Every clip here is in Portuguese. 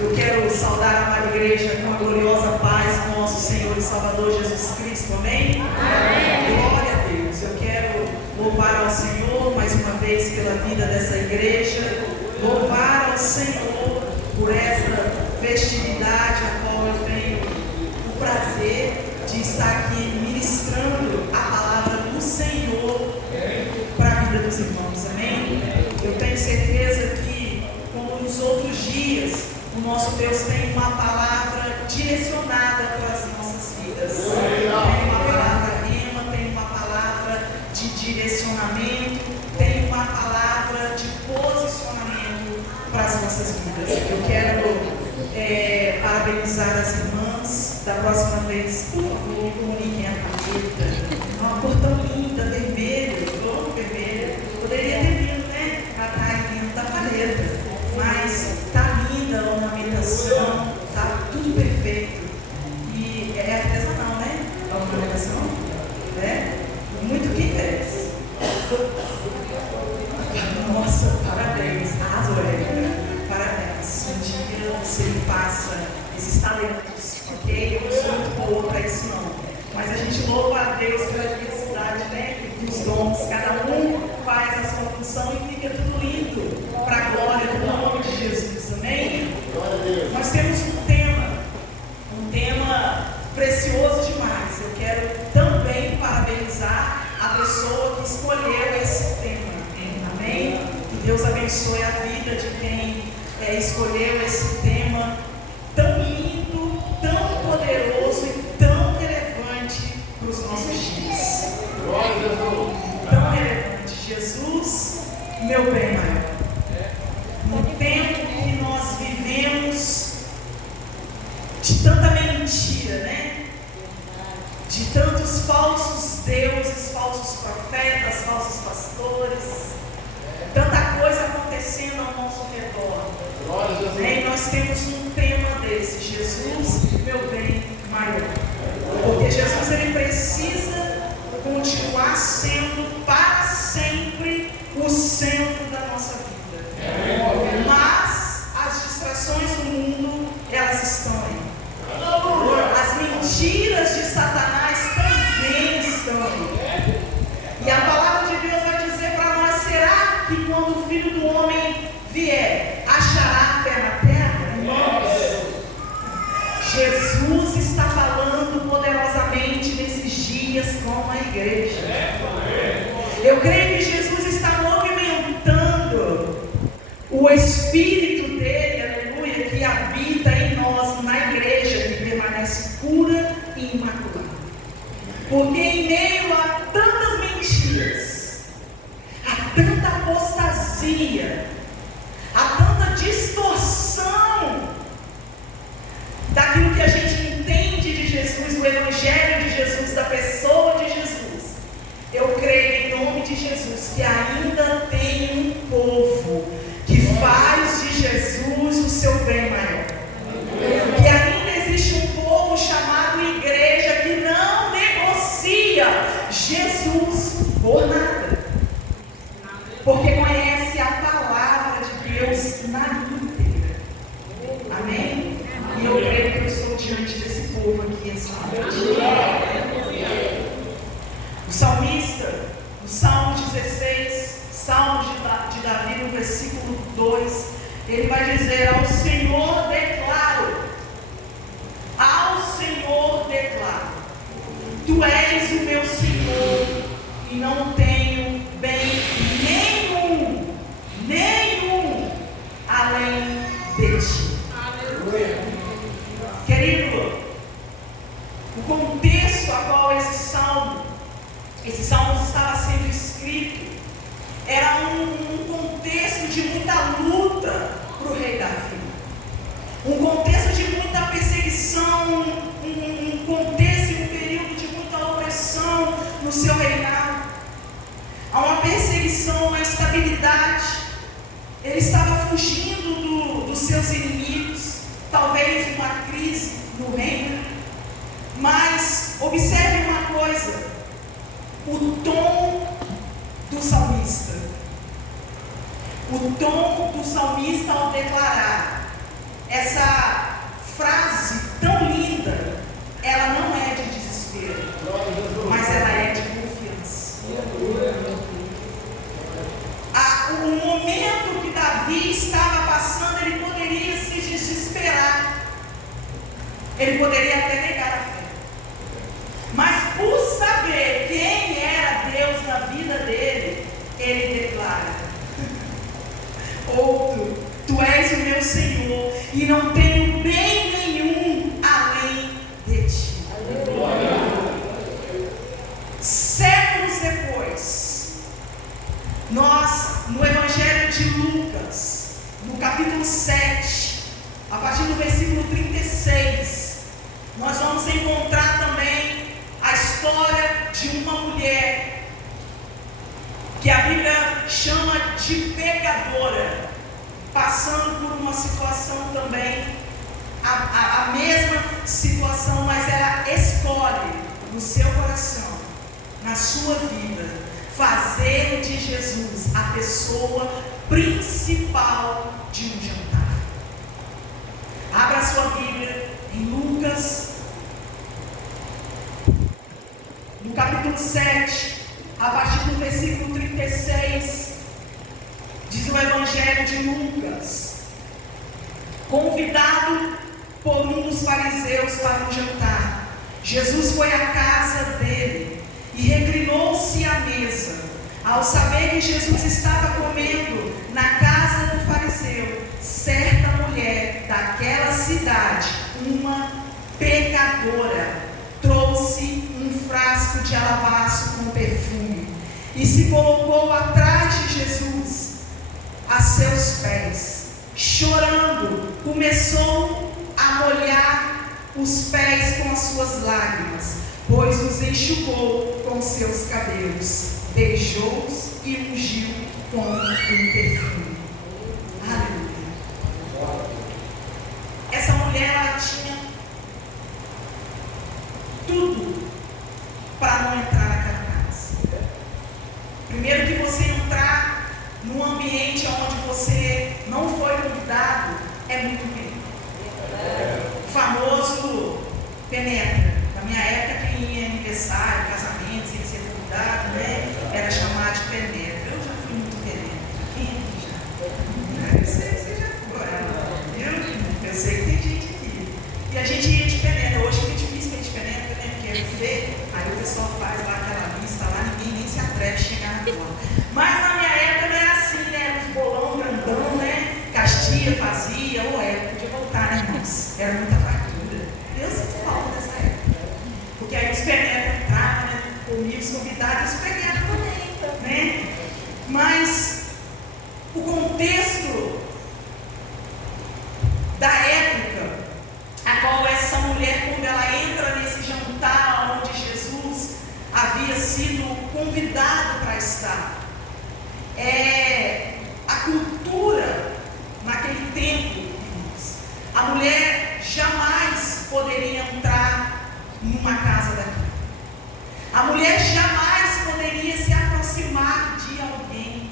Eu quero saudar a amada igreja com a gloriosa paz do nosso Senhor e Salvador Jesus Cristo, amém? Amém. Glória a Deus. Eu quero louvar ao Senhor mais uma vez pela vida dessa igreja, louvar ao Senhor por essa festividade a qual eu tenho o prazer de estar aqui ministrando a palavra do Senhor para a vida dos irmãos, amém? Eu tenho certeza que, como nos outros dias, o nosso Deus tem uma palavra direcionada para as nossas vidas. Tem uma palavra rema, tem uma palavra de direcionamento, tem uma palavra de posicionamento para as nossas vidas. Eu quero parabenizar as irmãs. Da próxima vez, por favor, me comuniquem a paleta. Uma cor tão linda, vermelho, eu amo vermelho. Poderia ter vindo, né? Para estar dentro da paleta, mas tá linda a ornamentação, tá tudo perfeito. E é artesanal, né? A ornamentação, né? Muito que interessa. Nossa, parabéns, Azoreia, parabéns. Um dia você me passa esses talentos, ok? Eu não sou muito boa para isso não, mas a gente louva a Deus pela diversidade, né? Dos dons, cada um faz a sua função e fica tudo lindo para a glória do nome de Jesus, amém? Nós temos um tema precioso demais. Eu quero também parabenizar a pessoa que escolheu esse tema, amém? Que Deus abençoe a vida de quem escolheu esse tema tão lindo, tão poderoso e tão relevante para os nossos dias. Tão relevante. Jesus, meu bem maior. No tempo que nós vivemos de tanta mentira, né? De tantos falsos deuses, falsos profetas, falsos pastores, tanta coisa acontecendo ao nosso redor. E nós temos um tema desse: Jesus, meu bem maior. Porque Jesus, ele precisa continuar sendo para sempre o centro da nossa vida. Mas as distrações do mundo, elas estão aí. As mentiras de Satanás também estão aí. E a palavra de Deus vai dizer para nós: será que quando o Filho do Homem vier, achará fé na terra? Irmãos, Jesus está falando poderosamente nesses dias com a igreja. Eu creio que Jesus está movimentando o Espírito dele, aleluia, que habita em nós, na igreja, que permanece pura e imaculada. Porque em meio a tantas mentiras, a tanta apostasia, a tanta distorção daquilo que a gente entende de Jesus, do Evangelho de Jesus, da pessoa de Jesus, eu creio em nome de Jesus que ainda tem um povo que faz de Jesus o seu bem maior. Que ainda existe um povo chamado igreja que não negocia Jesus por nada, porque conhece a palavra de Deus na íntegra. Amém? E eu creio que eu estou diante desse povo aqui essa noite. O salmista, no Salmo 16, Salmo de Davi, no versículo 2, ele vai dizer: ao Senhor declaro, tu és o meu Senhor, e não tenho bem nenhum além de ti. Querido, o contexto a qual esse salmo estava sendo escrito era um contexto de muita luta para o rei Davi, um contexto de muita perseguição, um contexto e um período de muita opressão no seu reinado. Há uma perseguição, uma instabilidade. Ele estava fugindo dos seus inimigos, talvez uma crise no reino. Mas observe uma coisa: o tom do salmista. O tom do salmista ao declarar: essa frase tão linda, ela não é de desespero, mas ela é de confiança. O momento que Davi estava passando, ele poderia se desesperar, ele poderia até negar a fé, mas por saber quem era Deus na vida dele, ele declara: tu és o meu Senhor, e não tenho bem nenhum além de ti. Séculos depois, nós, no Evangelho de Lucas, no capítulo 7, a partir do versículo 36, nós vamos encontrar também a história de uma mulher que a Bíblia chama de pecadora, passando por uma situação também, a mesma situação, mas ela escolhe no seu coração, na sua vida, fazer de Jesus a pessoa principal de um jantar. Abra a sua Bíblia em Lucas, no capítulo 7, a partir do versículo 36, diz o Evangelho de Lucas: convidado por um dos fariseus para um jantar, Jesus foi à casa dele e reclinou-se à mesa. Ao saber que Jesus estava comendo na casa do fariseu, certa mulher daquela cidade, uma pecadora, trouxe um frasco de alabastro com perfume e se colocou atrás de Jesus, a seus pés. Chorando, começou a molhar os pés com as suas lágrimas, pois os enxugou com seus cabelos, beijou-os e ungiu com um perfume. Aleluia. Essa mulher, ela tinha tudo para não entrar naquela casa. Primeiro, que você entrar num ambiente onde você não foi convidado é muito ruim. O famoso penetra. Na minha época, quem ia em aniversário, casamento, sem ser convidado, né, era chamado de penetra. Eu já fui muito penetra. Quem aqui já? Eu sei que você já foi, viu? Eu sei que tem gente aqui. E a gente ia de penetra. Hoje fica difícil ter de penetra, né? Porque aí o pessoal faz lá aquela lista, lá ninguém nem se atreve a chegar na porta. Mas na minha época não era assim, né? Os bolão grandão, né? Castia, fazia, podia voltar, né, irmãos? Era muita fartura. Eu sinto falta dessa época. Porque aí os penetras entravam, né? Comigo, os convidados, os penetras também, né? Mas o contexto da época, a qual essa mulher, quando ela entra nesse jantar onde Jesus havia sido convidado para estar, a cultura naquele tempo, irmãos, a mulher jamais poderia entrar numa casa daquela. A mulher jamais poderia se aproximar de alguém.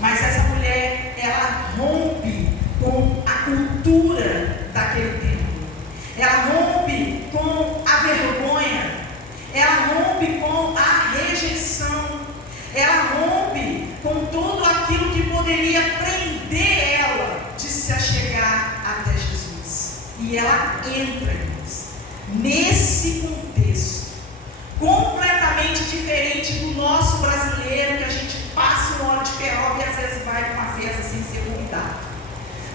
Mas essa mulher, ela rompe com a cultura daquele tempo. Ela rompe com a vergonha. Ela rompe com a rejeição. Ela rompe com tudo aquilo que poderia prender ela de se achegar até Jesus. E ela entra, irmãos, nesse contexto completamente diferente do nosso brasileiro, que a gente passa no óleo de peroba e às vezes vai para uma festa sem ser convidado.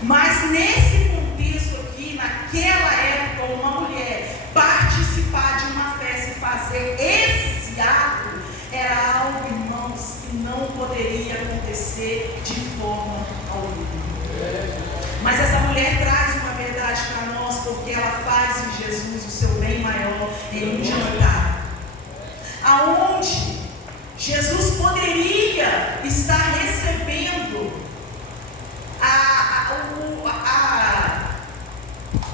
Mas nesse contexto aqui, naquela época, uma mulher participar de uma festa e fazer esse ato era algo, irmãos, que não poderia acontecer de forma alguma. Mas essa mulher traz uma verdade para nós, porque ela faz de Jesus o seu bem maior em um jantar, aonde Jesus poderia estar recebendo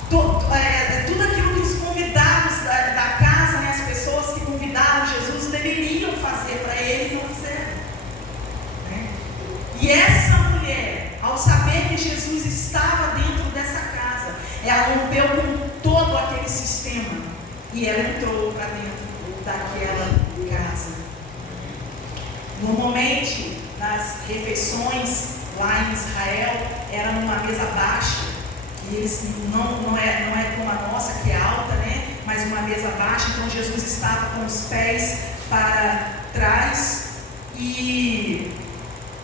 tudo aquilo que os convidados da casa, né, as pessoas que convidaram Jesus deveriam fazer para ele e não fizeram, né? E essa mulher, ao saber que Jesus estava dentro dessa casa, E ela entrou para dentro daquela casa. Normalmente, nas refeições lá em Israel, era numa mesa baixa, e eles não é como a nossa, que é alta, né? Mas uma mesa baixa. Então Jesus estava com os pés para trás e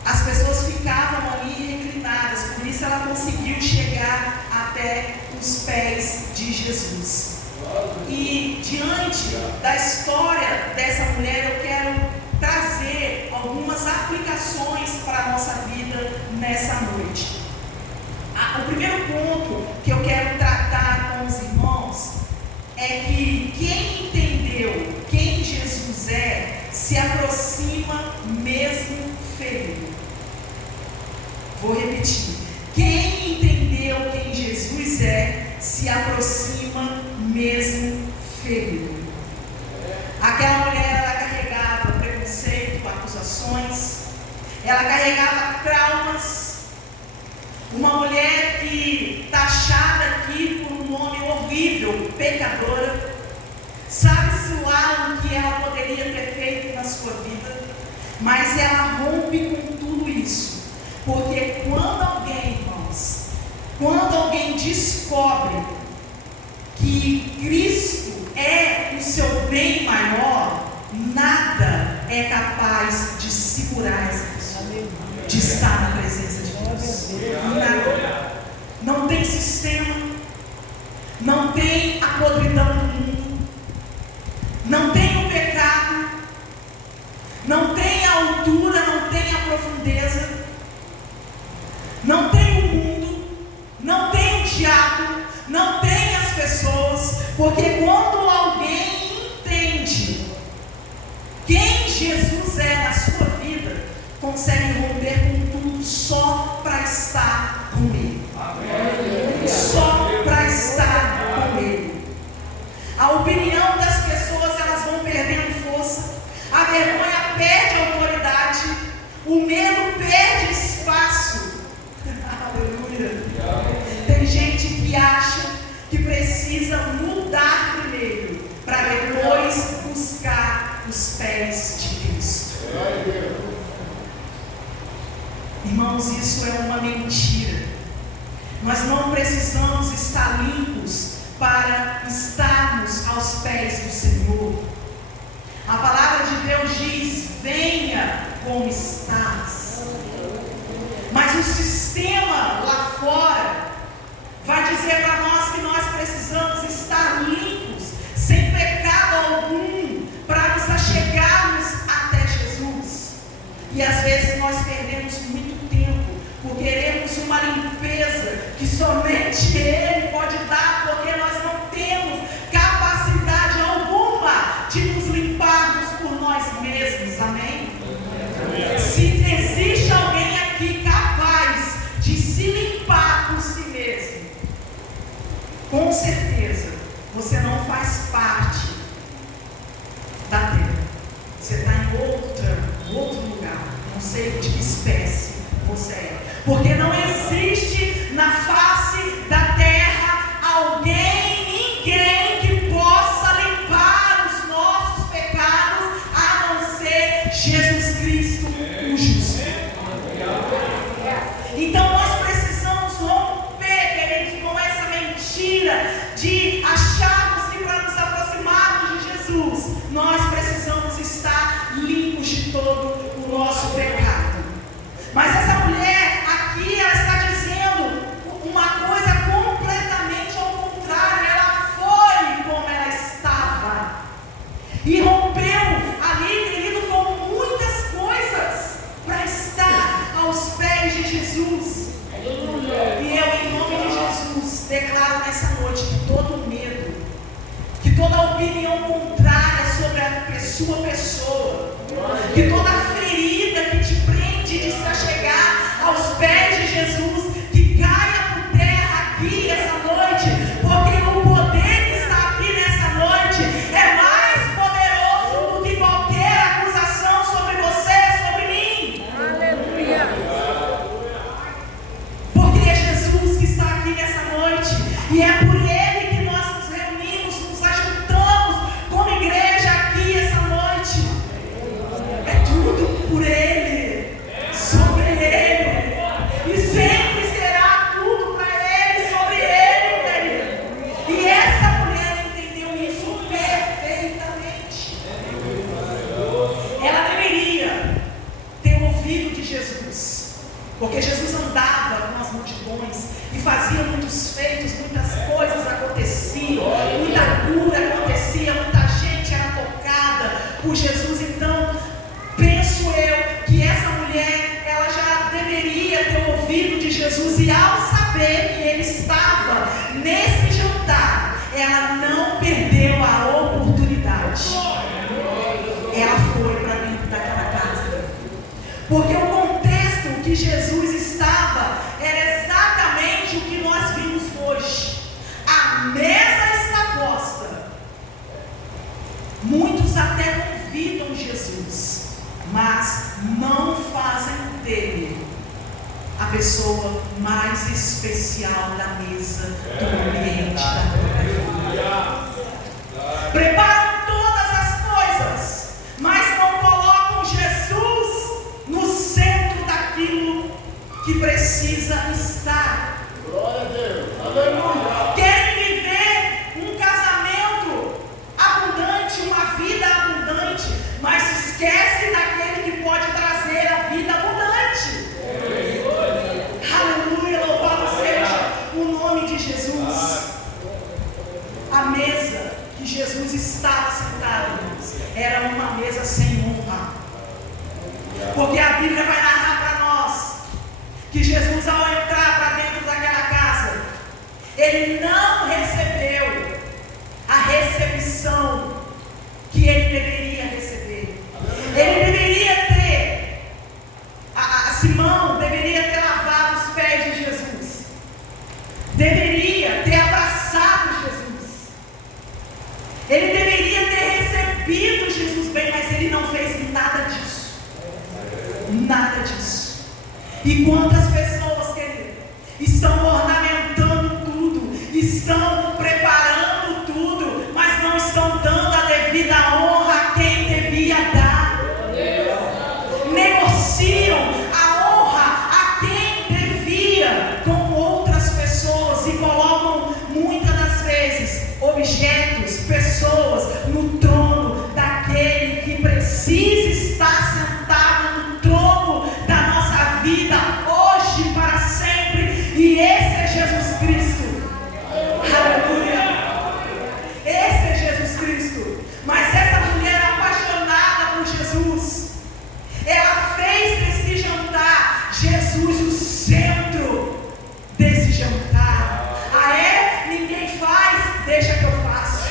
as pessoas ficavam ali reclinadas. Por isso ela conseguiu chegar até os pés de Jesus. E diante da história dessa mulher, eu quero trazer algumas aplicações para a nossa vida nessa noite. O primeiro ponto que eu quero tratar com os irmãos é que quem entendeu quem Jesus é, se aproxima mesmo ferido. Vou repetir. Quem entendeu quem Jesus é, se aproxima mesmo ferido. Aquela mulher, ela carregava preconceito, acusações, ela carregava traumas. Uma mulher que taxada aqui por um nome horrível, pecadora. Sabe-se lá o que ela poderia ter feito na sua vida, mas ela rompe com tudo isso, porque quando alguém, irmãos, quando alguém descobre que Cristo é o seu bem maior, nada é capaz de segurar essa pessoa, de estar na presença de Deus. Nada. Não tem sistema, não tem a podridão do mundo, não tem o pecado, não tem a altura, não tem a profundeza, não tem o mundo, não tem o diabo, não tem as pessoas, porque quando alguém entende quem Jesus é na sua vida, consegue romper com tudo só para estar com Ele. Só para estar com Ele. A opinião das pessoas, elas vão perdendo força, a vergonha perde autoridade, o medo perde espaço. Aleluia. Tem gente que acha que precisa mudar primeiro, para depois buscar os pés de Cristo. Irmãos, isso é uma mentira. Nós não precisamos estar limpos para estarmos aos pés do Senhor. A palavra de Deus diz: venha como estás. Mas o sistema lá fora vai dizer para nós que nós precisamos estar limpos, sem pecado algum, para nos achegarmos até Jesus. E às vezes nós perdemos muito tempo por queremos uma limpeza que somente Ele pode dar, porque nós não temos capacidade alguma de nos limparmos por nós mesmos. Amém? Se existe alguém aqui capaz de se limpar por si mesmo, com certeza você não faz parte da terra. Você está em outro lugar. Não sei de que espécie você é, porque não existe na face da terra ninguém que possa limpar os nossos pecados, a não ser Jesus Cristo, o justo. Então nós precisamos romper, queridos, com essa mentira de acharmos que para nos aproximarmos de Jesus, nós precisamos estar limpos de todo o nosso pecado. Mas essa mulher aqui, ela está dizendo uma coisa completamente ao contrário. Ela foi como ela estava e rompeu ali, querido, com muitas coisas para estar aos pés de Jesus. E eu, em nome de Jesus, declaro nessa noite que todo medo, que toda opinião contrária sobre a sua pessoa, que toda ferida que te prende de se achegar aos pés de Jesus, que caia por terra aqui essa noite, porque o poder que está aqui nessa noite é mais poderoso do que qualquer acusação sobre você, sobre mim. Aleluia. Porque é Jesus que está aqui nessa noite, e é por Ele que nós nos reunimos, nos ajuntamos regiões e fazia muitos feitos, muitas coisas aconteciam, muita cura acontecia, muita gente era tocada por Jesus. Então, penso eu que essa mulher, ela já deveria ter ouvido de Jesus, e ao saber que ele estava nesse jantar, ela não perdeu a oportunidade. Ela foi para dentro daquela casa, porque o contexto que Jesus estava era exatamente o que nós vimos hoje. A mesa está posta, muitos até convidam Jesus, mas não fazem dele a pessoa mais especial da mesa, do ambiente da própria família. Preparam todas as coisas, mas não colocam Jesus no centro daquilo que precisa estar. Glória a Deus. Aleluia. Querem viver um casamento abundante, uma vida abundante, mas se esquece daquele que pode trazer a vida abundante. Aleluia, louvado seja o nome de Jesus. A mesa que Jesus estava sentado, irmãos, era uma mesa sem honra, porque a Bíblia vai narrar para nós que Jesus, ao entrar para dentro daquela casa, ele não recebeu a recepção que ele deveria receber. Ele deveria ter, Simão deveria ter lavado os pés de Jesus, deveria ter abraçado Jesus, ele deveria ter recebido Jesus bem, mas ele não fez nada disso. Nada disso. E quantas pessoas, querido, estão ornamentando tudo, estão preparando tudo, mas não estão dando a devida honra a quem devia dar. Negociam a honra a quem devia com outras pessoas e colocam muitas das vezes objetos, pessoas no trono daquele que precisa estar sentado no trono da nossa vida hoje para sempre, e esse é Jesus Cristo. Aleluia. Esse é Jesus Cristo. Mas essa mulher apaixonada por Jesus, ela fez desse jantar Jesus o centro desse jantar. Ah é? Ninguém faz? Deixa que eu faço.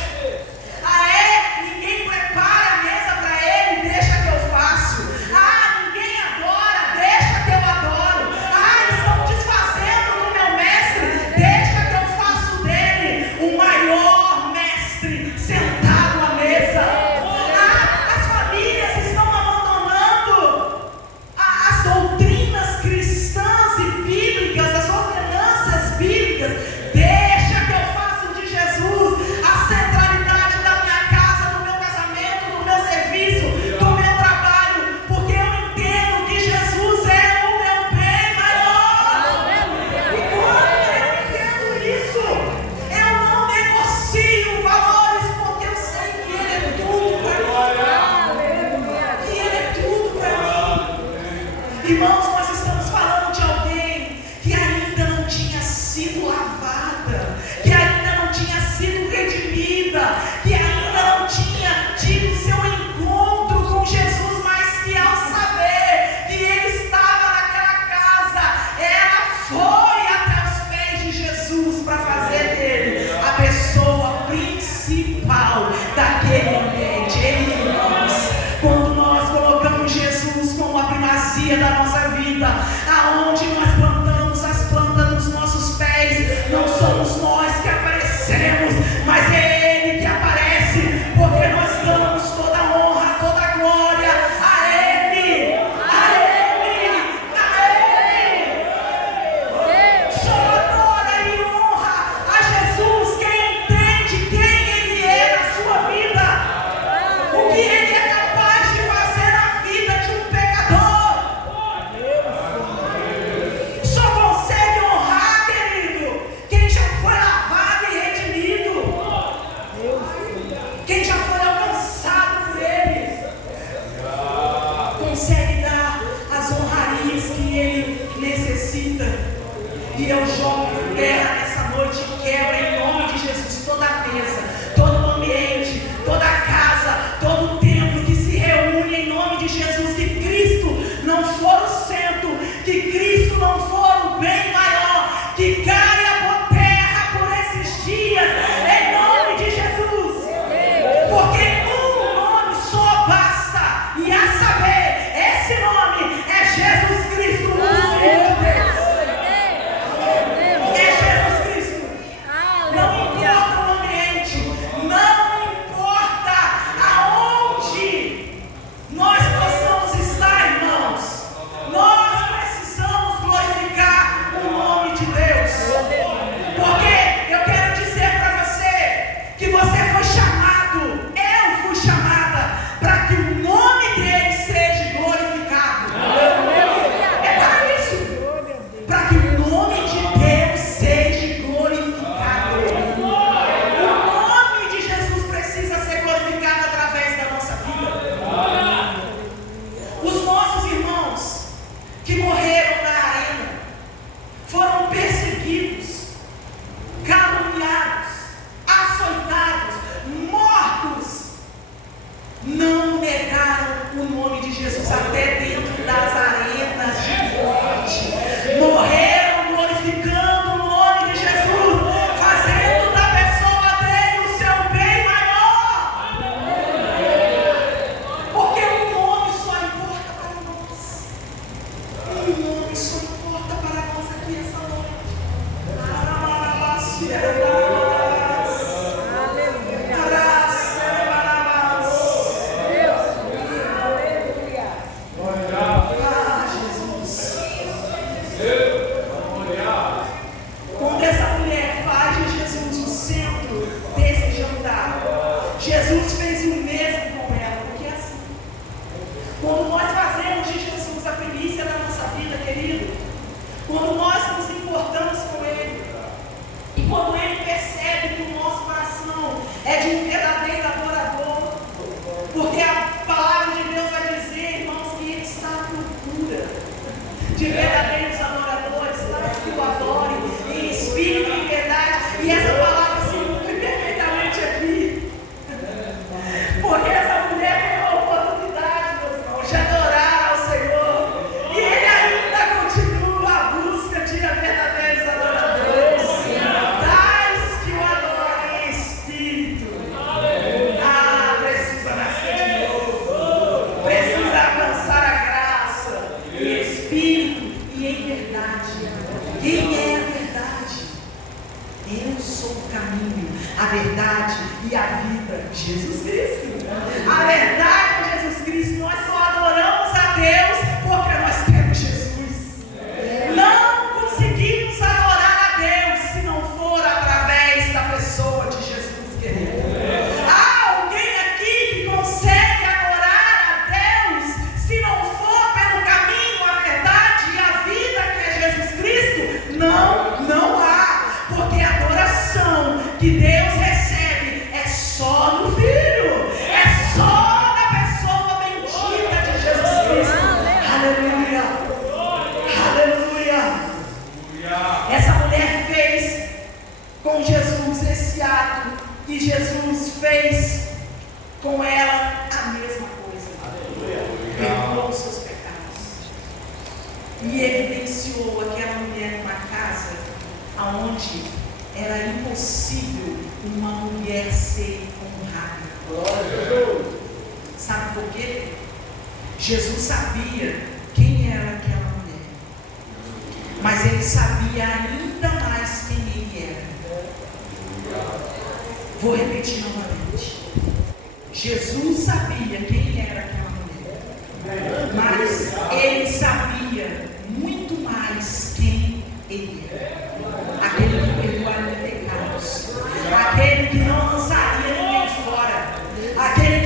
Ah é? Ninguém prepara a mesa para ele? Deixa que eu faço. Ah, ninguém adora? Deixa que eu adoro. Ah, estão desfazendo do meu mestre? Deixa que eu faço dele o maior mestre sentado à mesa. Ah, as famílias estão abandonando as doutrinas cristãs e bíblicas, as ordenanças bíblicas. Deixa que eu faço de Jesus a centralidade da minha casa, do meu casamento, do meu serviço, do meu trabalho, porque eu entendo que Jesus é o meu bem maior. E quando eu entendo isso, eu não negocio valores, porque eu sei que Ele é tudo para mim. Que Ele é tudo para mim. Irmãos, nós estamos falando de alguém que ainda não tinha sido lavada, que ainda não tinha sido redimida, que ainda não tinha tido seu encontro com Jesus, mas que ao saber que ele estava naquela casa, ela foi até os pés de Jesus para fazer dele a pessoa principal daquele ambiente. Irmãos, quando nós colocamos Jesus como a primazia da nossa vida, aonde nós plantamos as plantas dos nossos pés, não jogo por terra nessa noite e quebra em nome de Jesus toda a mesa, todo o ambiente, toda a casa, todo o templo que se reúne em nome de Jesus. Que Cristo não for o centro, que Cristo não for o bem maior, que caia por terra por esses dias, em nome de Jesus. Porque um nome só basta, e a saber, esse nome é Jesus Cristo, o Filho de Deus. É Jesus Cristo. Não importa o ambiente, não importa aonde nós possamos estar, irmãos, nós precisamos glorificar o nome de Deus. Porque eu quero dizer para você que você foi chamado, eu fui chamada, para que o nome dele seja glorificado. É para isso, para que o nome de Deus seja glorificado. O nome de Jesus precisa ser glorificado através da nossa vida. Os nossos irmãos que morreram na arena foram perseguidos, caluniados, açoitados, mortos. Não negaram o nome de Jesus até dentro das arenas de morte. Morreram glorificando o nome de Jesus, fazendo da pessoa dele o seu bem maior. Porque um nome só importa para nós. Um nome só importa para nós aqui essa noite. Quando essa mulher faz de Jesus o centro desse jantar, Jesus fez o mesmo com ela, porque é assim. Quando nós fazemos de Jesus a primícia da nossa vida, querido, quando nós nos importamos com Ele, e quando Ele percebe que o nosso coração é de um verdadeiro adorador, porque a palavra de Deus vai dizer, irmãos, que Ele está à procura de verdadeiros adoradores, tais que o adorem em espírito e em verdade. E essa palavra se cumpre perfeitamente aqui. Porque essa mulher teve a oportunidade, meus irmãos, de adorar ao Senhor. E Ele ainda continua a busca de verdadeiros adoradores, tais que o adorem em espírito. Precisa nascer de novo, precisa alcançar a graça em espírito e em verdade. Quem é a verdade? Eu sou o caminho, a verdade e a vida. Jesus Cristo. A verdade é Jesus Cristo. Nós só adoramos a Deus porque nós temos Jesus. Não conseguimos adorar a Deus se não for através da pessoa de Jesus, querido. Há alguém aqui que consegue adorar a Deus se não for pelo caminho, a verdade e a vida que é Jesus Cristo? Não há. Porque a adoração que Deus recebe é só no Filho, é só na pessoa bendita de Jesus Cristo. Aleluia, aleluia. Essa mulher fez com Jesus esse ato, e Jesus fez com ela a mesma coisa. Perdoou os seus pecados e evidenciou aquela mulher numa casa aonde era impossível uma mulher ser honrada. Sabe por quê? Jesus sabia quem era aquela mulher, mas Ele sabia ainda mais quem Ele era. Vou repetir novamente. Jesus sabia quem era aquela mulher, mas Ele sabia muito mais quem Ele era. Aquele que perdoaria pecados, aquele que não lançaria ninguém fora, aquele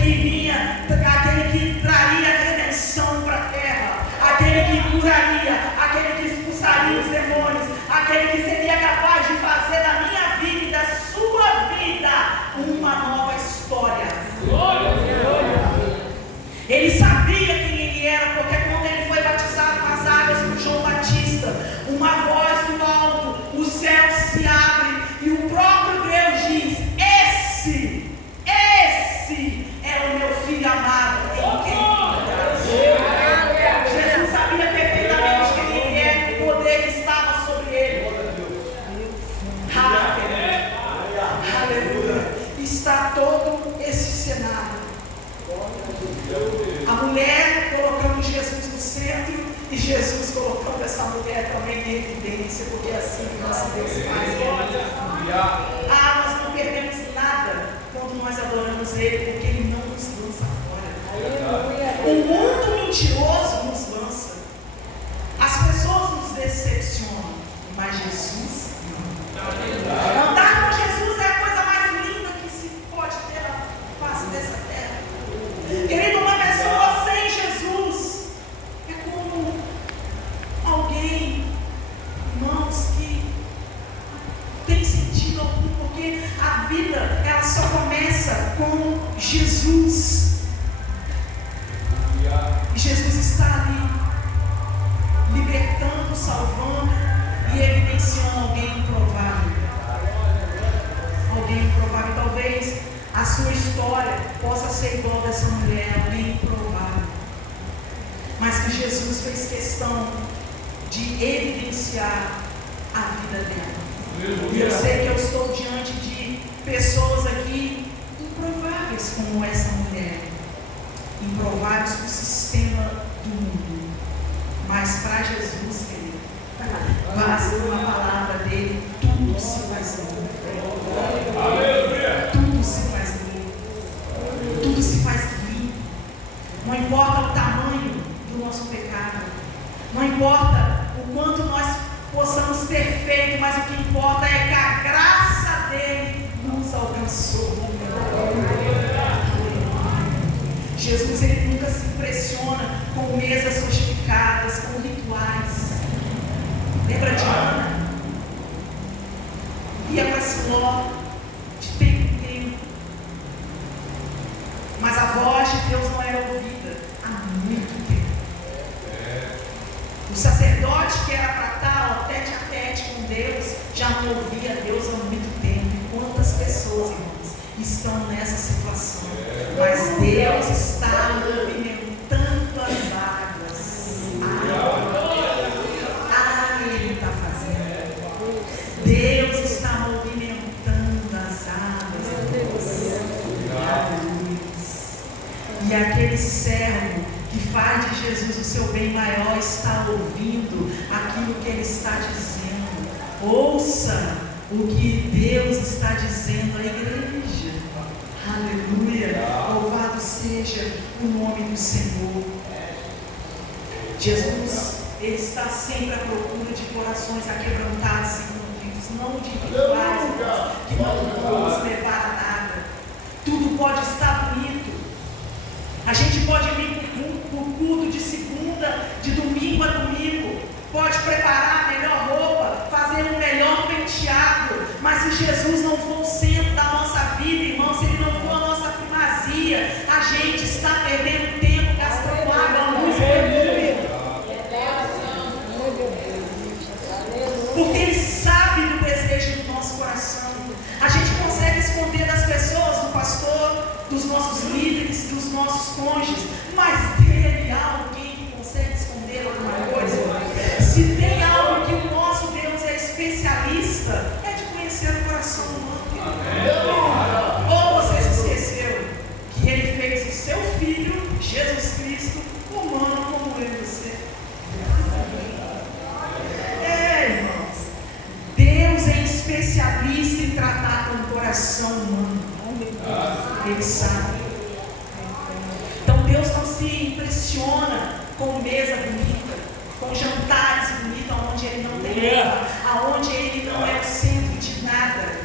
que traria redenção para a terra, aquele que curaria, aquele que expulsaria os demônios, aquele que seria capaz de fazer da minha vida e da sua vida uma nova história. Ele sabia quem ele era, porque quando ele foi batizado nas águas por João Batista, uma voz do alto, os E Jesus colocando essa mulher também em evidência, porque é assim que nosso Deus faz. Nós não perdemos nada quando nós adoramos Ele, porque Ele não nos lança fora. O mundo mentiroso nos lança. As pessoas nos decepcionam, mas Jesus não. Andar com Jesus é a coisa mais linda que se pode ter na face dessa terra. Querido, uma pessoa sem Jesus é como alguém, irmãos, que tem sentido algum, porque a vida ela só começa com Jesus. E Jesus está ali libertando, salvando e evidenciando alguém improvável. Alguém improvável. Talvez a sua história possa ser igual dessa mulher, alguém improvável. Mas que Jesus fez questão de evidenciar a vida dela. E eu sei que eu estou diante de pessoas aqui improváveis como essa mulher. Improváveis para o sistema do mundo. Mas para Jesus, querido, basta uma palavra dele, tudo se faz novo. Tudo se faz novo. Tudo se faz limpo. Não importa o tamanho do nosso pecado. Não importa o quanto nós possamos ter feito, mas o que importa é que a graça dele nos alcançou. Jesus, ele nunca se impressiona com mesas sofisticadas, com rituais. Lembra de Ana? Ia para Siló de tempo em tempo. Mas a voz de Deus não era ouvida há muito tempo. O sacerdote que era para estar tete a tete com Deus, já não ouvia Deus há muito tempo. E quantas pessoas, irmãos, estão nessa situação? Mas Deus está movimentando as águas. Ele está fazendo. Deus está movimentando as águas. E aquele servo que faz de Jesus o seu bem maior está ouvindo aquilo que ele está dizendo. Ouça o que Deus está dizendo à igreja. Aleluia, louvado seja o nome do Senhor. Jesus, ele está sempre à procura de corações aquebrantados e contritos, não de rituais que não vão nos levar a nada. Tudo pode estar bonito. A gente pode vir para o culto de segunda, de domingo a domingo, pode preparar a melhor roupa, fazer um melhor penteado, mas se Jesus não for o centro da nossa vida, irmão, se ele não for a nossa primazia, a gente está perdendo tempo, gastando água, luz e perfume. Porque ele sabe do desejo do nosso coração. A gente consegue esconder das pessoas, do pastor, dos nossos líderes, dos nossos cônjuges, mas dele há alguém que consegue esconder alguma coisa. Se tem algo que o nosso Deus é especialista, é de conhecer o coração humano. Ou vocês esqueceram que ele fez o seu filho, Jesus Cristo, humano como eu e você. Irmãos, Deus é especialista em tratar com o coração humano. Ele sabe. Então Deus não se impressiona com mesa bonita, com jantares bonitos, onde ele não tem honra, aonde ele não é o centro de nada.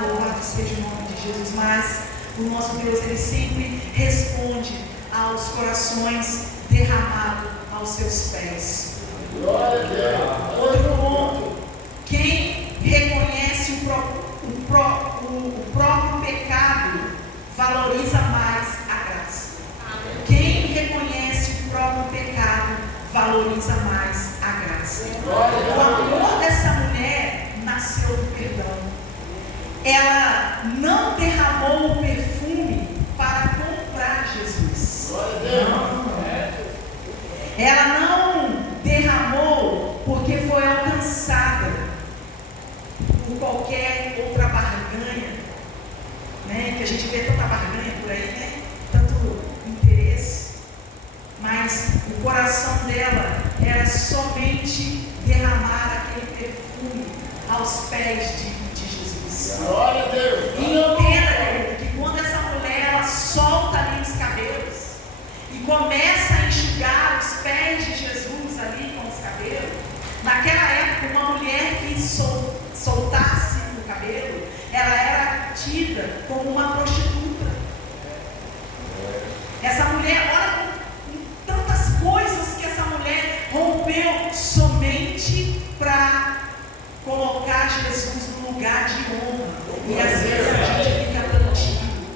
Louvado seja o nome de Jesus. Mas o nosso Deus, ele sempre responde aos corações derramados aos seus pés. Outro ponto: quem reconhece o próprio pecado valoriza mais a graça. Quem reconhece o próprio pecado valoriza mais a graça. O amor dessa mulher nasceu do perdão. Ela não derramou o perfume para comprar Jesus. Não. Ela não derramou porque foi alcançada por qualquer outra barganha, né? Que a gente vê tanta barganha por aí, né? Tanto interesse. mas o coração dela era somente derramar aquele perfume aos pés de Jesus. Glória a Deus. E entenda, querido, que quando essa mulher ela solta ali os cabelos e começa a enxugar os pés de Jesus ali com os cabelos, naquela época uma mulher que soltasse o cabelo, ela era tida como uma prostituta. Essa mulher, olha tantas coisas que essa mulher rompeu somente para colocar Jesus no lugar de honra. E às vezes a gente fica tão tímido.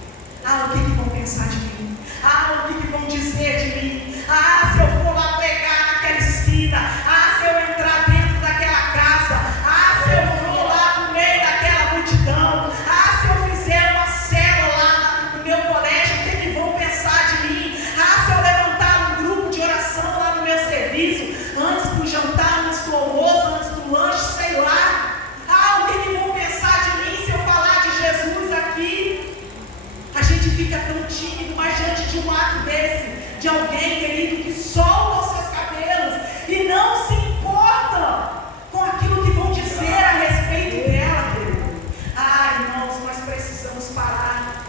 Ah, o que vão pensar de mim? Ah, o que vão dizer de mim? Ah, se eu for lá pregar naquela esquina? Ah, se eu entrar dentro daquela casa? Ah, se eu for lá no meio daquela multidão? Ah, se eu fizer uma célula lá no meu colégio, o que vão pensar de mim? Ah, se eu levantar um grupo de oração lá no meu serviço, antes do jantar, antes do almoço, antes do lanche, sei lá. Ah, o que vão pensar de mim se eu falar de Jesus aqui? A gente fica tão tímido, mas diante de um ato desse, de alguém, querido, que solta os seus cabelos e não se importa com aquilo que vão dizer a respeito dela, querido. Ah, irmãos, nós precisamos parar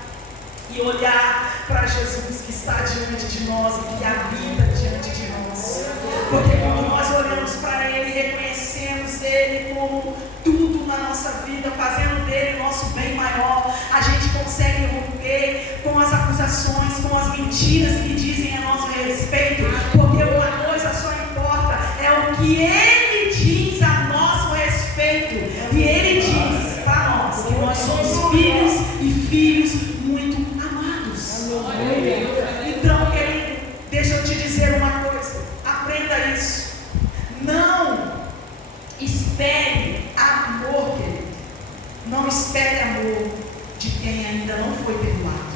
e olhar para Jesus que está diante de nós e que habita diante de nós. Porque quando nós olhamos para Ele e reconhecemos Ele como tudo na nossa vida, fazendo dele o nosso bem maior, a gente consegue romper com as acusações, com as mentiras que dizem a nosso respeito, porque uma coisa só importa, é o que Ele diz a nosso respeito. E Ele diz para nós que nós somos filhos e filhos muito amados. Então, querido, deixa eu te dizer uma coisa, aprenda isso. Não espere amor, querido. Não espere amor de quem ainda não foi perdoado.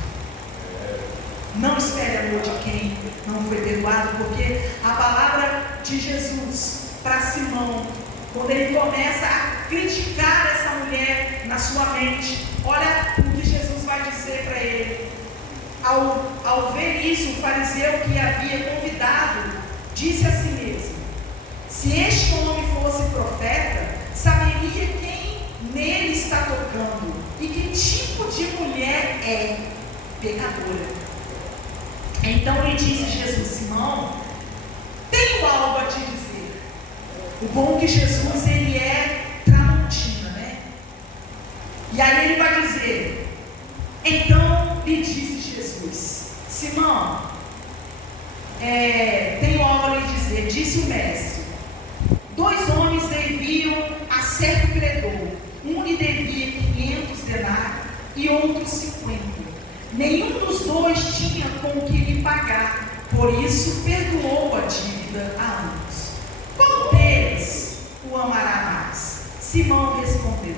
Não espere amor de quem não foi perdoado, porque a palavra de Jesus para Simão, quando ele começa a criticar essa mulher na sua mente, olha o que Jesus vai dizer para ele. Ao ver isso, o fariseu que havia convidado disse a si mesmo: se este homem fosse profeta, saberia quem nele está tocando e que tipo de mulher é pecadora. Então lhe disse Jesus: Simão, tenho algo a te dizer. O bom que Jesus, ele é tramontina, né? E aí ele vai dizer: então lhe disse Jesus: Simão, tenho algo a lhe dizer. Disse o mestre: 2 homens deviam a certo credor. Um lhe devia 500 denários e outro 50. Nenhum dos dois tinha com o que lhe pagar, por isso perdoou a dívida a ambos. Qual deles o amará mais? Simão respondeu: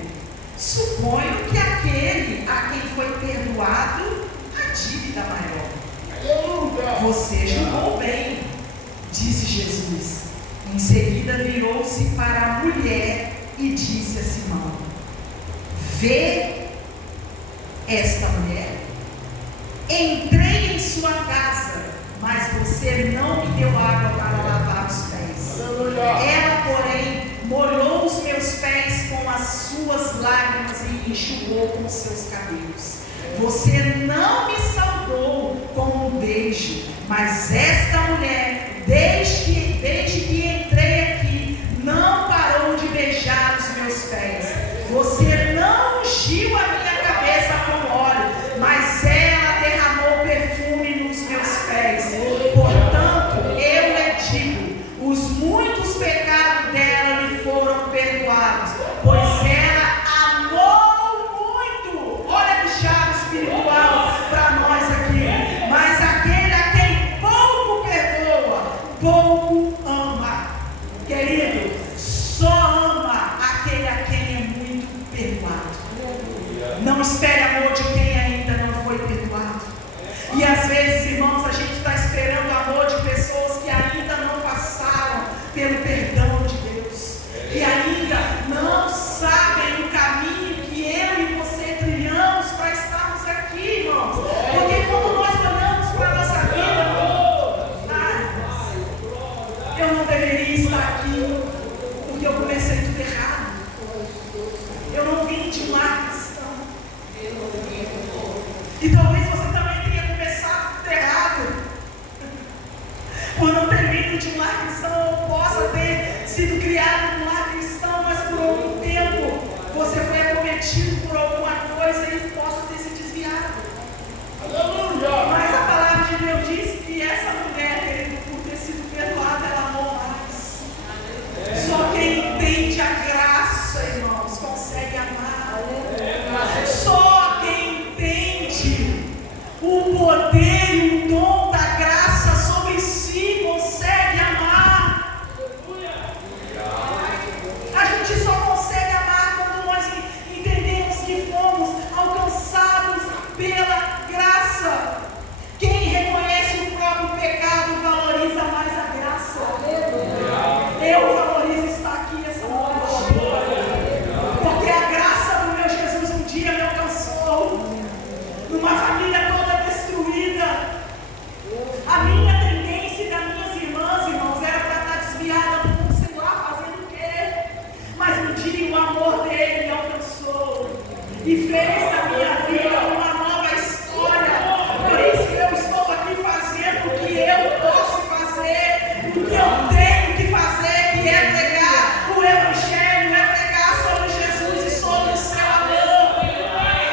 suponho que aquele a quem foi perdoado a dívida maior. Você julgou bem, disse Jesus. Em seguida virou-se para a mulher e disse a Simão: vê esta mulher? Entrei em sua casa, mas você não me deu água para lavar os pés. Ela, porém, molhou os meus pés com as suas lágrimas e enxugou com os seus cabelos. Você não me saudou com um beijo, mas esta mulher, desde que entrei aqui, não parou de beijar os meus pés. Você não ungiu a minha cabeça com óleo, mas ela derramou perfume nos meus pés. Portanto, eu lhe digo: os muitos pecados dela lhe foram perdoados, pois ela amou muito. Olha o chave espiritual para nós aqui. Mas aquele a quem pouco perdoa, pouco ama. Querido, só ama aquele a quem é muito perdoado. Não espere amor de quem ainda não foi perdoado. E às vezes, irmãos, a gente está esperando o amor de pessoas que ainda não passaram pelo perdão de Deus, que ainda não sabem o caminho que eu e você trilhamos para estarmos aqui, irmãos. Porque quando nós olhamos para a nossa vida, não vim de um lar cristão. E talvez você também tenha começado errado. Por não ter vindo de um lar cristão, ou possa ter sido criado num lar cristão, mas por algum tempo você foi acometido por alguma coisa e possa ter se desviado. Aleluia. Mas a palavra de Deus diz que essa mulher, querido, por ter sido perdoada, ela amou mais. Só quem entende a graça, irmãos, consegue amar. Só quem entende o poder e o dom da graça sobre si consegue amar. A gente só consegue amar quando nós entendemos que fomos alcançados pela graça. Quem reconhece o próprio pecado valoriza mais a graça. Eu valorizo estar aqui essa noite, porque a graça do meu Jesus um dia me alcançou. Numa família toda destruída, a minha tendência e das minhas irmãs, irmãos, era para estar desviada por sei lá, fazendo o quê? Mas um dia o amor dele me alcançou e fez da minha vida uma nova história. Por isso eu estou aqui fazendo o que eu posso fazer, o que eu tenho que fazer, que é pregar o Evangelho, é pregar sobre Jesus e sobre o seu amor.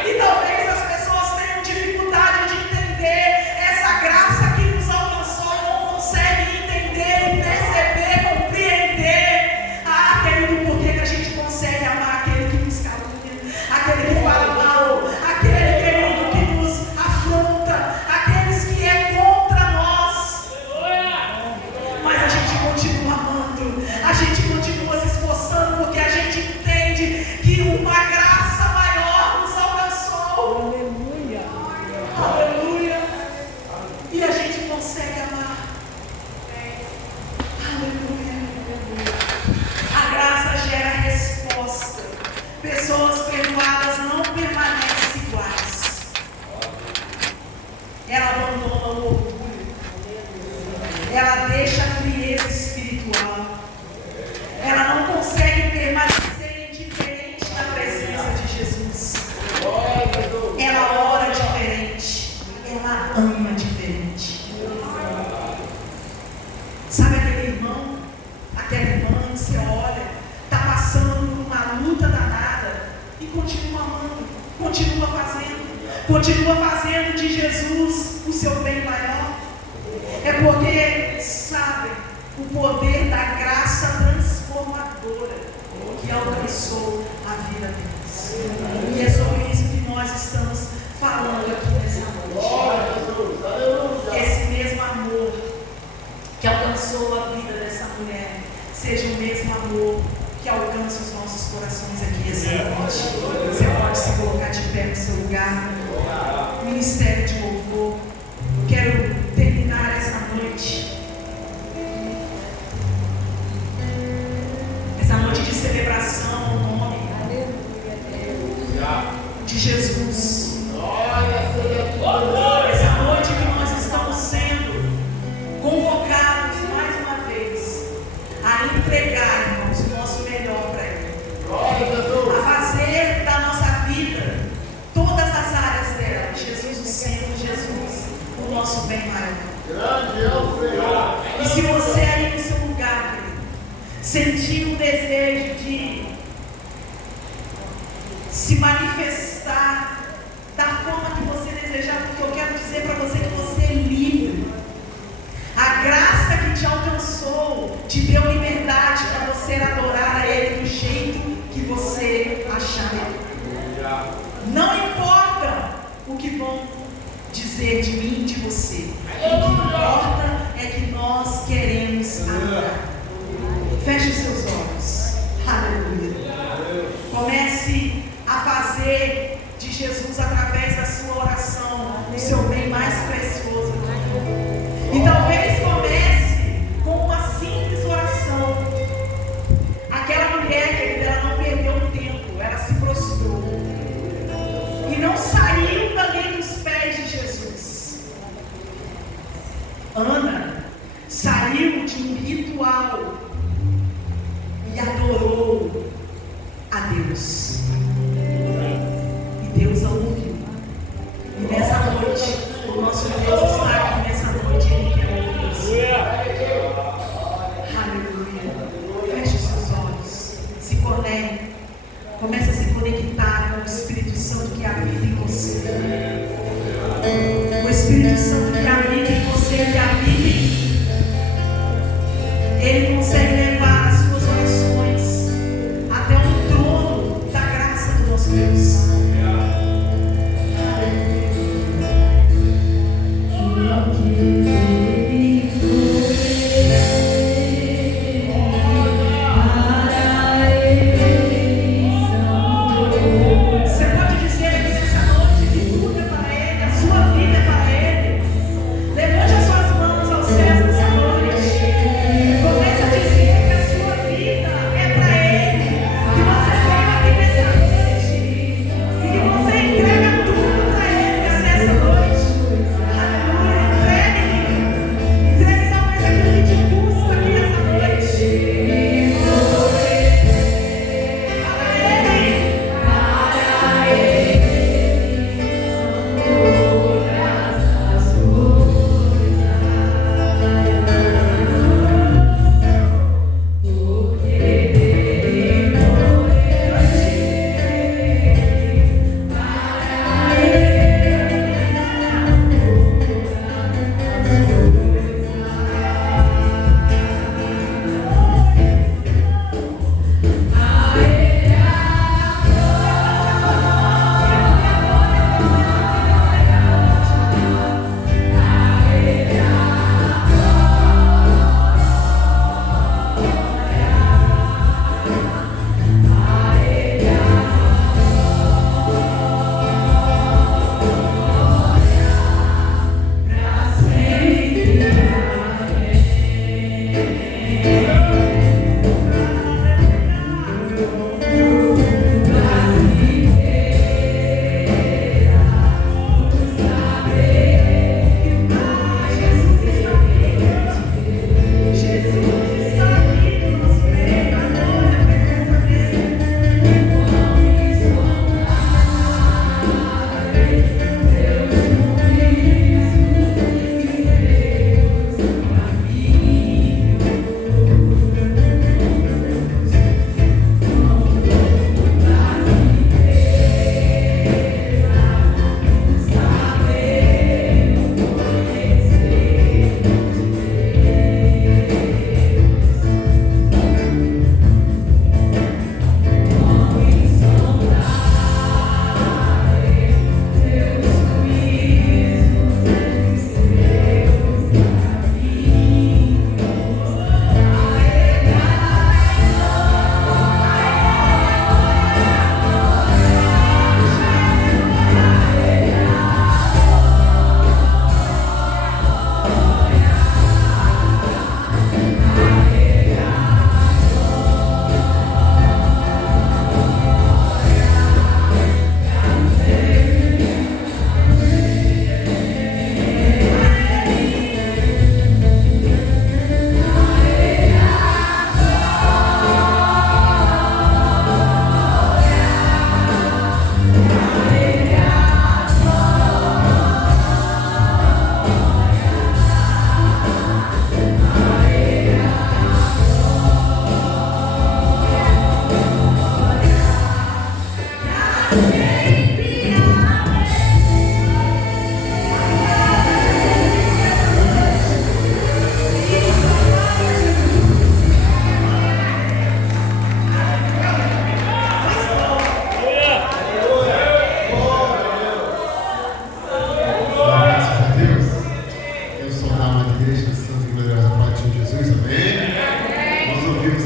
E talvez as pessoas tenham dificuldade de entender essa graça que nos alcançou, não conseguem entender, perceber, compreender. Ah, querido, por que a gente consegue amar aquele que nos calúnia, aquele que fala mal, aquele, querido, que nos afronta, aqueles que é contra nós. Mas a gente continua amando, a gente continua se esforçando, porque a gente entende que uma graça maior nos alcançou. Aleluia. E a gente consegue amar. Aleluia. A graça gera resposta. Pessoas perdoadas não permanecem iguais. Ela abandona o orgulho. Ela deixa a frieza espiritual. Ela não consegue permanecer indiferente na presença de Jesus. Ela ora diferente. Ela ama diferente. Sabe aquele irmão, aquela irmã que você olha, está passando por uma luta danada e continua amando, continua fazendo de Jesus o seu bem maior. É porque sabe o poder da graça transformadora que alcançou a vida deles. E é sobre isso que nós estamos falando aqui nessa noite. Esse mesmo amor que alcançou a vida dessa mulher seja o mesmo amor que alcança os nossos corações aqui essa noite. Você pode se colocar de pé no seu lugar. Ministério de louvor. Quero terminar essa noite, essa noite de celebração ao nome de Jesus. Essa noite que nós estamos sendo convocados mais uma vez a entregar, irmãos, o nosso melhor para Ele, a fazer da nossa vida todas as áreas dela, Jesus o centro, Jesus o nosso bem maior. E se você aí no seu lugar, querido, sentir o desejo de se manifestar da forma que você desejar, porque eu quero dizer para você que você é livre. A graça que te alcançou te deu liberdade para você adorar a Ele do jeito que você achar. Não importa o que vão dizer de mim e de você. O que importa é que nós queremos adorar. Feche os seus olhos. Aleluia. Comece a fazer de Jesus, através da sua oração, o seu bem mais precioso. E talvez comece com uma simples oração. Aquela mulher, querida, ela não perdeu tempo, ela se prostrou e não saiu dali dos pés de Jesus. Ana saiu de um ritual e adorou a Deus. conectar com o Espírito Santo que habita em você. O Espírito Santo que habita em você, que habita em mim. Ele consegue levar as suas orações até o trono da graça do nosso Deus.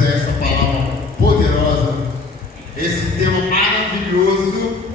Essa palavra poderosa, esse tema maravilhoso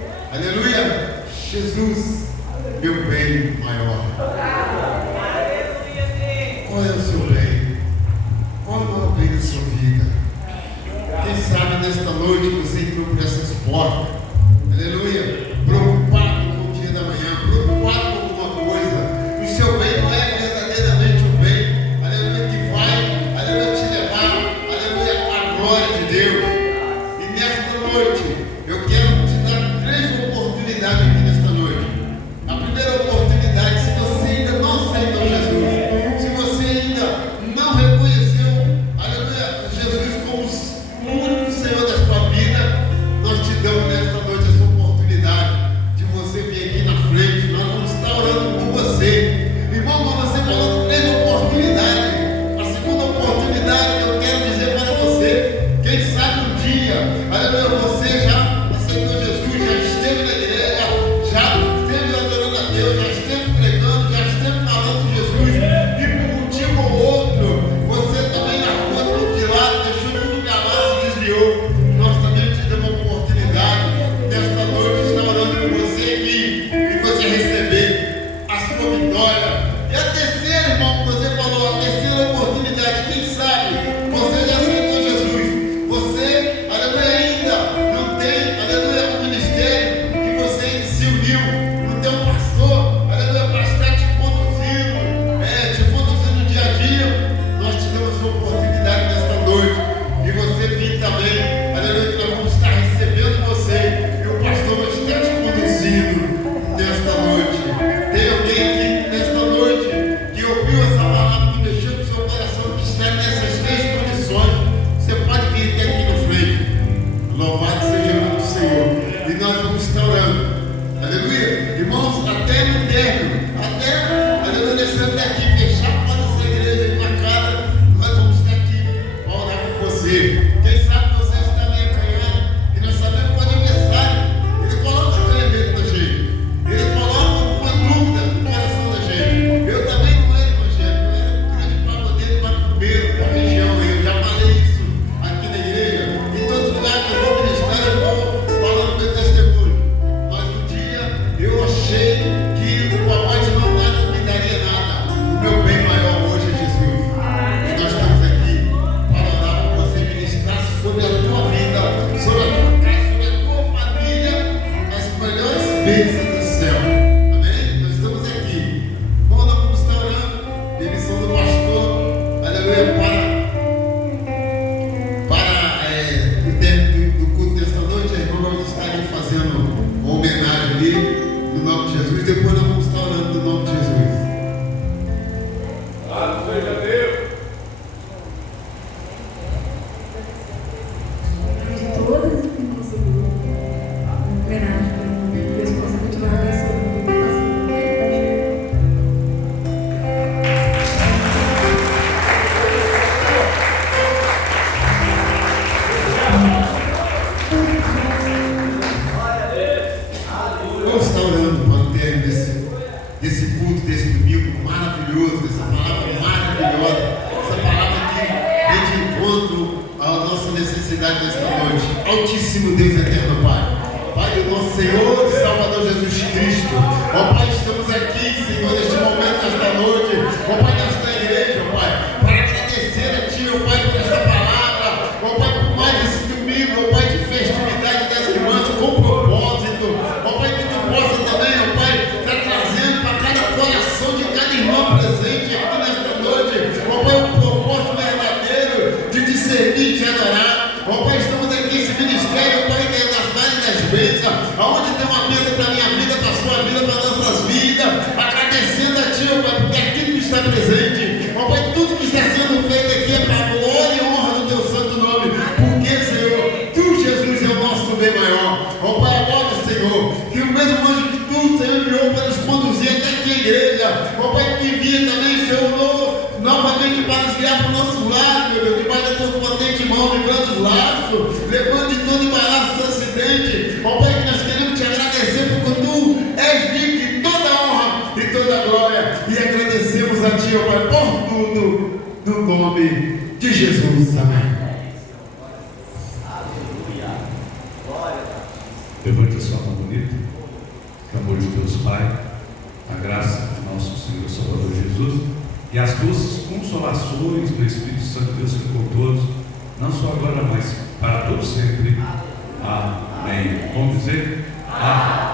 E nós vamos estar orando. Aleluia. Irmãos, até no término, aleluia, deixando daqui, fechar a porta dessa igreja e para casa, nós vamos estar aqui para orar com você. Quem sabe você está meio acanhado e nós sabemos que o adversário, ele coloca acanhamento na gente, ele coloca uma dúvida no coração da gente. Eu também não era evangélico, eu era um grande pagodeiro para comer para a região. Eu já falei isso aqui na igreja. Em todos os lugares que eu vou ministrar, eu vou falando meu testemunho. Mas um dia eu achei que o papai de não nada me daria nada. O meu bem maior hoje é Jesus. E nós estamos aqui para orar para você, ministrar sobre a tua vida, sobre a tua casa, sobre a tua família, as melhores bênçãos do céu. Amém? Nós estamos aqui. Bom, nós vamos estar orando. Demissão do pastor. Aleluia. Para o término do culto desta noite, a irmã vai estar ali fazendo uma homenagem ali, no nome de Jesus. Depois nós vamos estar orando no nome de Jesus. Louvado seja Deus. De todas que conseguiu homenagem para Deus possa continuar abençoando a Vamos estar orando para o término desse culto, desse domingo maravilhoso, dessa palavra maravilhosa, essa palavra que vem de encontro à nossa necessidade desta noite. Altíssimo Deus eterno, Pai. Pai do nosso Senhor e Salvador Jesus Cristo. Ó Pai, estamos aqui, Senhor, neste momento, nesta noite. Ó Pai, nesta igreja, ó Pai, para agradecer a Ti, ó Pai, por esta palavra. Ó Pai, por mais esse domingo, ó Pai, de festividade das irmãs com propósito. Ó Pai, que Tu possa também, ó Pai, estar trazendo para cada coração de cada irmão presente aqui nesta noite. Ó Pai, um propósito verdadeiro de te servir e te adorar. Ó Pai, estamos aqui nesse ministério, ó Pai, que é das várias das bênçãos, aonde tem uma bênção para a minha vida, para a sua vida, para as nossas vidas, agradecendo a Ti, ó Pai, porque aqui Tu está presente. Ó Pai, tudo que está sendo feito aqui é para a glória e honra do Teu santo nome, porque, Senhor, Tu, Jesus, é o nosso bem maior. Ó Pai, agora, Senhor, que o mesmo anjo que Tu, Senhor, enviou para nos conduzir até aqui a igreja, ó Pai, que envia também, Senhor, novamente para nos guiar para o nosso lado, meu Deus, debaixo da Tua potente mão, livrando os laços, levando de todo embaraço do acidente. Ó Pai, que nós queremos Te agradecer porque Tu és digno de toda a honra e toda a glória, e agradecemos a Ti, ó Pai, por tudo, no nome de Jesus. Amém. Levante a sua mão bonita, que o amor de Deus Pai, a graça de nosso Senhor e Salvador Jesus e as doces consolações do Espírito Santo de Deus seja com todos, não só agora, mas para todos sempre. Amém. Vamos dizer? Amém.